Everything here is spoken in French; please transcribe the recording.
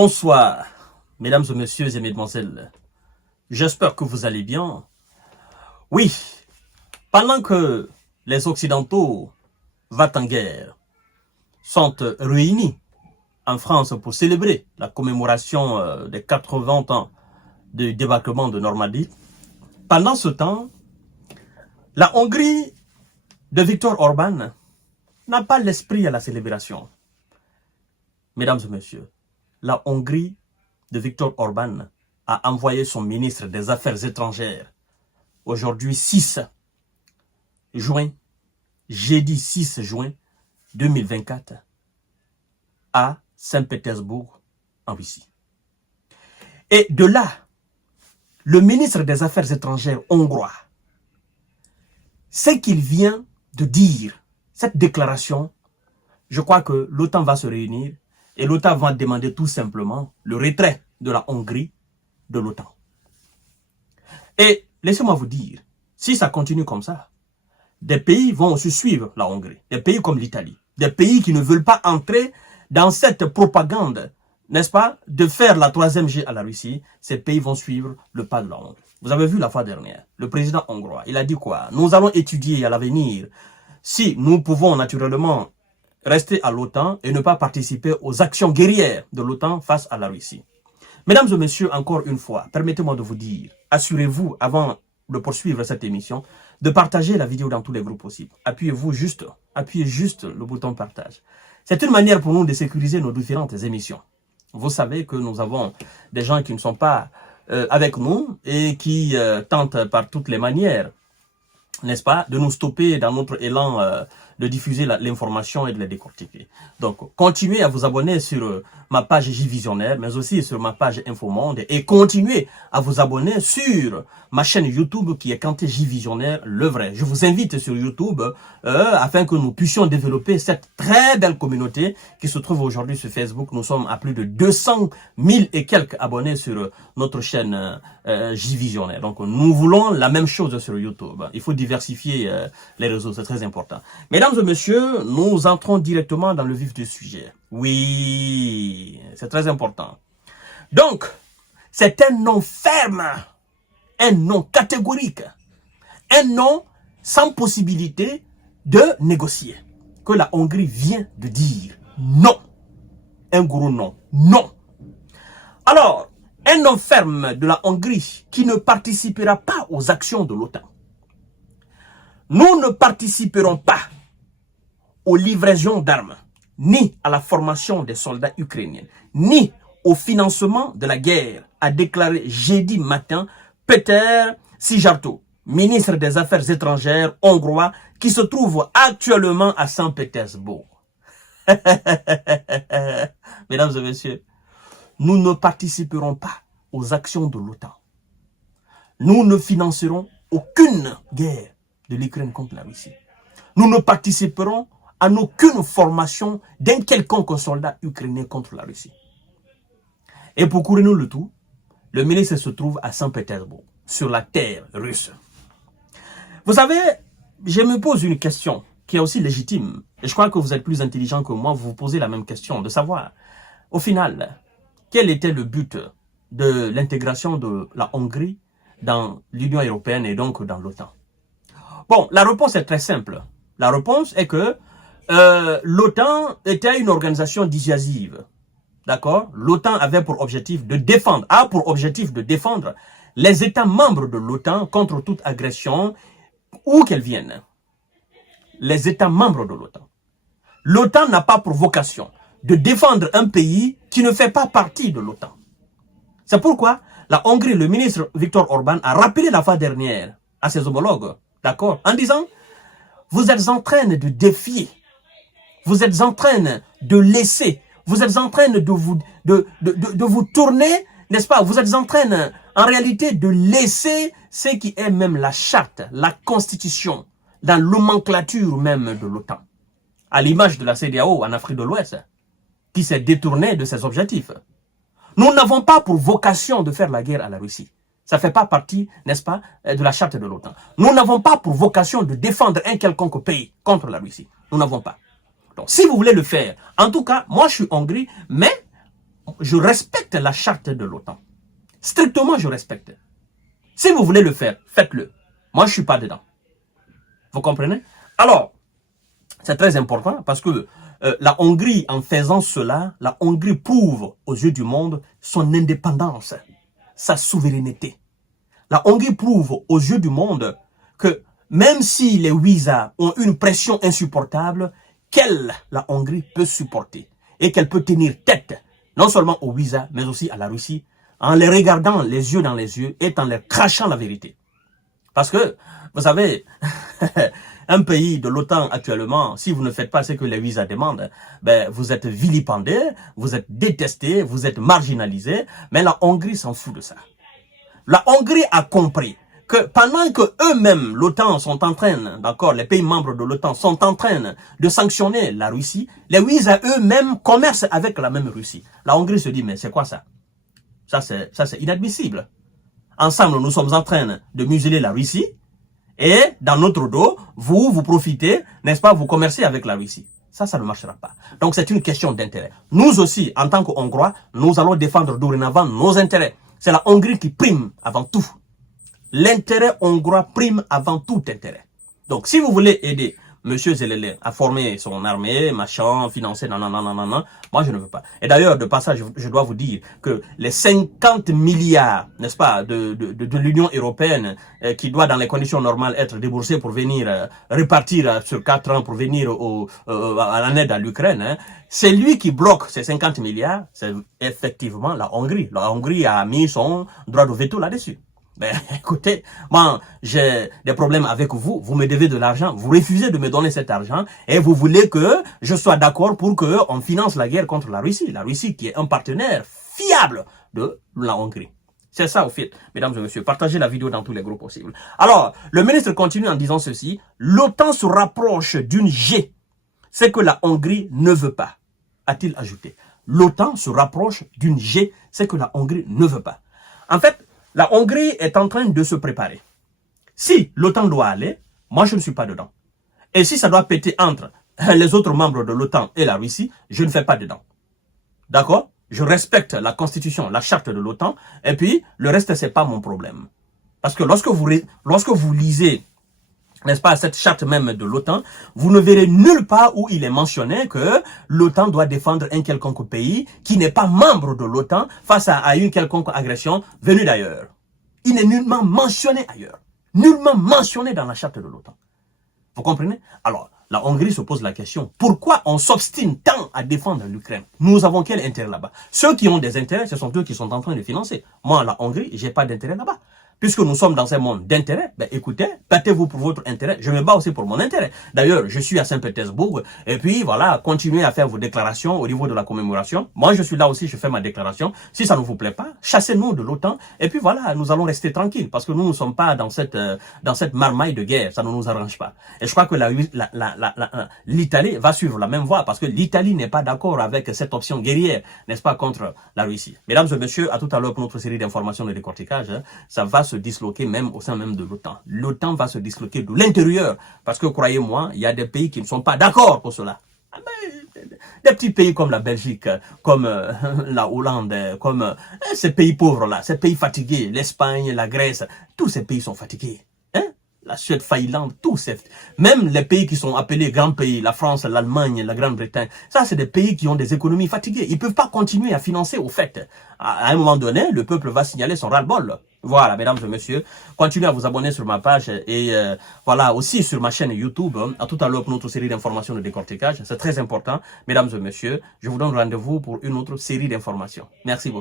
Bonsoir, mesdames et messieurs et mesdemoiselles. J'espère que vous allez bien. Oui, pendant que les Occidentaux, va en guerre, sont réunis en France pour célébrer la commémoration des 80 ans du débarquement de Normandie, pendant ce temps, la Hongrie de Viktor Orban n'a pas l'esprit à la célébration. Mesdames et messieurs, la Hongrie de Viktor Orban a envoyé son ministre des Affaires étrangères aujourd'hui 6 juin, jeudi 6 juin 2024 à Saint-Pétersbourg en Russie. Et de là, le ministre des Affaires étrangères hongrois, ce qu'il vient de dire, cette déclaration, je crois que l'OTAN va se réunir et l'OTAN va demander tout simplement le retrait de la Hongrie de l'OTAN. Et laissez-moi vous dire, si ça continue comme ça, des pays vont aussi suivre la Hongrie, des pays comme l'Italie, des pays qui ne veulent pas entrer dans cette propagande, n'est-ce pas, de faire la 3e à la Russie. Ces pays vont suivre le pas de la Hongrie. Vous avez vu la fois dernière, le président hongrois, il a dit quoi? Nous allons étudier à l'avenir si nous pouvons naturellement rester à l'OTAN et ne pas participer aux actions guerrières de l'OTAN face à la Russie. Mesdames et messieurs, encore une fois, permettez-moi de vous dire, assurez-vous, avant de poursuivre cette émission, de partager la vidéo dans tous les groupes possibles. Appuyez juste le bouton partage. C'est une manière pour nous de sécuriser nos différentes émissions. Vous savez que nous avons des gens qui ne sont pas avec nous et qui tentent par toutes les manières, n'est-ce pas, de nous stopper dans notre élan de diffuser l'information et de la décortiquer. Donc, continuez à vous abonner sur ma page J-Visionnaire, mais aussi sur ma page Infomonde, et continuez à vous abonner sur ma chaîne YouTube qui est Kanté J-Visionnaire, le vrai. Je vous invite sur YouTube afin que nous puissions développer cette très belle communauté qui se trouve aujourd'hui sur Facebook. Nous sommes à plus de 200 000 et quelques abonnés sur notre chaîne J-Visionnaire. Donc, nous voulons la même chose sur YouTube. Il faut diversifier les réseaux, c'est très important. Mesdames et messieurs, nous entrons directement dans le vif du sujet. Oui, c'est très important. Donc, c'est un non ferme, un non catégorique, un non sans possibilité de négocier, que la Hongrie vient de dire non. Un gros non. Non. Alors, un non ferme de la Hongrie qui ne participera pas aux actions de l'OTAN. Nous ne participerons pas aux livraisons d'armes, ni à la formation des soldats ukrainiens, ni au financement de la guerre, a déclaré jeudi matin Péter Szijjártó, ministre des Affaires étrangères hongrois, qui se trouve actuellement à Saint-Pétersbourg. Mesdames et messieurs, nous ne participerons pas aux actions de l'OTAN. Nous ne financerons aucune guerre de l'Ukraine contre la Russie. Nous ne participerons à aucune formation d'un quelconque soldat ukrainien contre la Russie. Et pour courir le tout, le ministre se trouve à Saint-Pétersbourg, sur la terre russe. Vous savez, je me pose une question qui est aussi légitime. Et je crois que vous êtes plus intelligent que moi, vous vous posez la même question, de savoir, au final, quel était le but de l'intégration de la Hongrie dans l'Union européenne et donc dans l'OTAN? Bon, la réponse est très simple. La réponse est que l'OTAN était une organisation dissuasive. D'accord? L'OTAN avait pour objectif de défendre, les États membres de l'OTAN contre toute agression, où qu'elle vienne. Les États membres de l'OTAN. L'OTAN n'a pas pour vocation de défendre un pays qui ne fait pas partie de l'OTAN. C'est pourquoi la Hongrie, le ministre Viktor Orban, a rappelé la fois dernière à ses homologues, d'accord, en disant, vous êtes en train de défier, vous êtes en train de laisser, vous êtes en train de vous tourner, n'est-ce pas? Vous êtes en train, en réalité, de laisser ce qui est même la charte, la constitution, dans l'nomenclature même de l'OTAN. À l'image de la CEDEAO en Afrique de l'Ouest, qui s'est détournée de ses objectifs. Nous n'avons pas pour vocation de faire la guerre à la Russie. Ça ne fait pas partie, n'est-ce pas, de la charte de l'OTAN. Nous n'avons pas pour vocation de défendre un quelconque pays contre la Russie. Nous n'avons pas. Donc, si vous voulez le faire, en tout cas, moi je suis Hongrie, mais je respecte la charte de l'OTAN. Strictement, je respecte. Si vous voulez le faire, faites-le. Moi, je ne suis pas dedans. Vous comprenez? Alors, c'est très important parce que la Hongrie, en faisant cela, la Hongrie prouve aux yeux du monde son indépendance, sa souveraineté. La Hongrie prouve aux yeux du monde que même si les Ouïghours ont une pression insupportable, qu'elle, la Hongrie, peut supporter et qu'elle peut tenir tête, non seulement aux Ouïghours, mais aussi à la Russie, en les regardant les yeux dans les yeux et en leur crachant la vérité. Parce que, vous savez, un pays de l'OTAN actuellement, si vous ne faites pas ce que les Ouïghours demandent, ben, vous êtes vilipendés, vous êtes détestés, vous êtes marginalisés, mais la Hongrie s'en fout de ça. La Hongrie a compris que pendant que eux-mêmes, l'OTAN sont en train, d'accord, les pays membres de l'OTAN sont en train de sanctionner la Russie, les Ouïghours eux-mêmes commercent avec la même Russie. La Hongrie se dit, mais c'est quoi ça? Ça, c'est inadmissible. Ensemble, nous sommes en train de museler la Russie et dans notre dos, vous profitez, n'est-ce pas, vous commercez avec la Russie. Ça ne marchera pas. Donc, c'est une question d'intérêt. Nous aussi, en tant que Hongrois, nous allons défendre dorénavant nos intérêts. C'est la Hongrie qui prime avant tout. L'intérêt hongrois prime avant tout intérêt. Donc, si vous voulez aider M. Zelensky à former son armée, machin, financer, non, moi je ne veux pas. Et d'ailleurs, de passage, je dois vous dire que les 50 milliards, n'est-ce pas, de l'Union européenne, qui doit dans les conditions normales être déboursés pour venir repartir sur 4 ans, pour venir à l'aide à l'Ukraine, hein, c'est lui qui bloque ces 50 milliards, c'est effectivement la Hongrie. La Hongrie a mis son droit de veto là-dessus. Ben, écoutez, moi, j'ai des problèmes avec vous, vous me devez de l'argent, vous refusez de me donner cet argent et vous voulez que je sois d'accord pour qu'on finance la guerre contre la Russie qui est un partenaire fiable de la Hongrie. C'est ça au fait, mesdames et messieurs, partagez la vidéo dans tous les groupes possibles. Alors, le ministre continue en disant ceci, l'OTAN se rapproche d'une G, c'est que la Hongrie ne veut pas, a-t-il ajouté. L'OTAN se rapproche d'une G, c'est que la Hongrie ne veut pas. En fait, la Hongrie est en train de se préparer. Si l'OTAN doit aller, moi je ne suis pas dedans. Et si ça doit péter entre les autres membres de l'OTAN et la Russie, je ne fais pas dedans. D'accord? Je respecte la constitution, la charte de l'OTAN, et puis le reste, c'est pas mon problème. Parce que lorsque vous lisez, n'est-ce pas, cette charte même de l'OTAN, vous ne verrez nulle part où il est mentionné que l'OTAN doit défendre un quelconque pays qui n'est pas membre de l'OTAN face à une quelconque agression venue d'ailleurs. Il n'est nullement mentionné ailleurs. Nullement mentionné dans la charte de l'OTAN. Vous comprenez? Alors, la Hongrie se pose la question, pourquoi on s'obstine tant à défendre l'Ukraine? Nous avons quel intérêt là-bas? Ceux qui ont des intérêts, ce sont eux qui sont en train de financer. Moi, la Hongrie, j'ai pas d'intérêt là-bas. Puisque nous sommes dans un monde d'intérêt, ben écoutez, battez-vous pour votre intérêt. Je me bats aussi pour mon intérêt. D'ailleurs, je suis à Saint-Pétersbourg. Et puis, voilà, continuez à faire vos déclarations au niveau de la commémoration. Moi, je suis là aussi, je fais ma déclaration. Si ça ne vous plaît pas, chassez-nous de l'OTAN. Et puis voilà, nous allons rester tranquilles. Parce que nous ne sommes pas dans cette marmaille de guerre. Ça ne nous arrange pas. Et je crois que l'Italie va suivre la même voie. Parce que l'Italie n'est pas d'accord avec cette option guerrière, n'est-ce pas, contre la Russie. Mesdames et messieurs, à tout à l'heure pour notre série d'informations de décortiquage. Hein, ça va se disloquer même au sein même de l'OTAN. L'OTAN va se disloquer de l'intérieur. Parce que, croyez-moi, il y a des pays qui ne sont pas d'accord pour cela. Des petits pays comme la Belgique, comme la Hollande, comme ces pays pauvres-là, ces pays fatigués, l'Espagne, la Grèce, tous ces pays sont fatigués. Hein? La Suède, Finlande, tous ces... Même les pays qui sont appelés grands pays, la France, l'Allemagne, la Grande-Bretagne, ça c'est des pays qui ont des économies fatiguées. Ils ne peuvent pas continuer à financer au fait. À un moment donné, le peuple va signaler son ras-le-bol. Voilà, mesdames et messieurs, continuez à vous abonner sur ma page et voilà, aussi sur ma chaîne YouTube. Hein, à tout à l'heure pour notre série d'informations de décortiquage. C'est très important, mesdames et messieurs. Je vous donne rendez-vous pour une autre série d'informations. Merci beaucoup.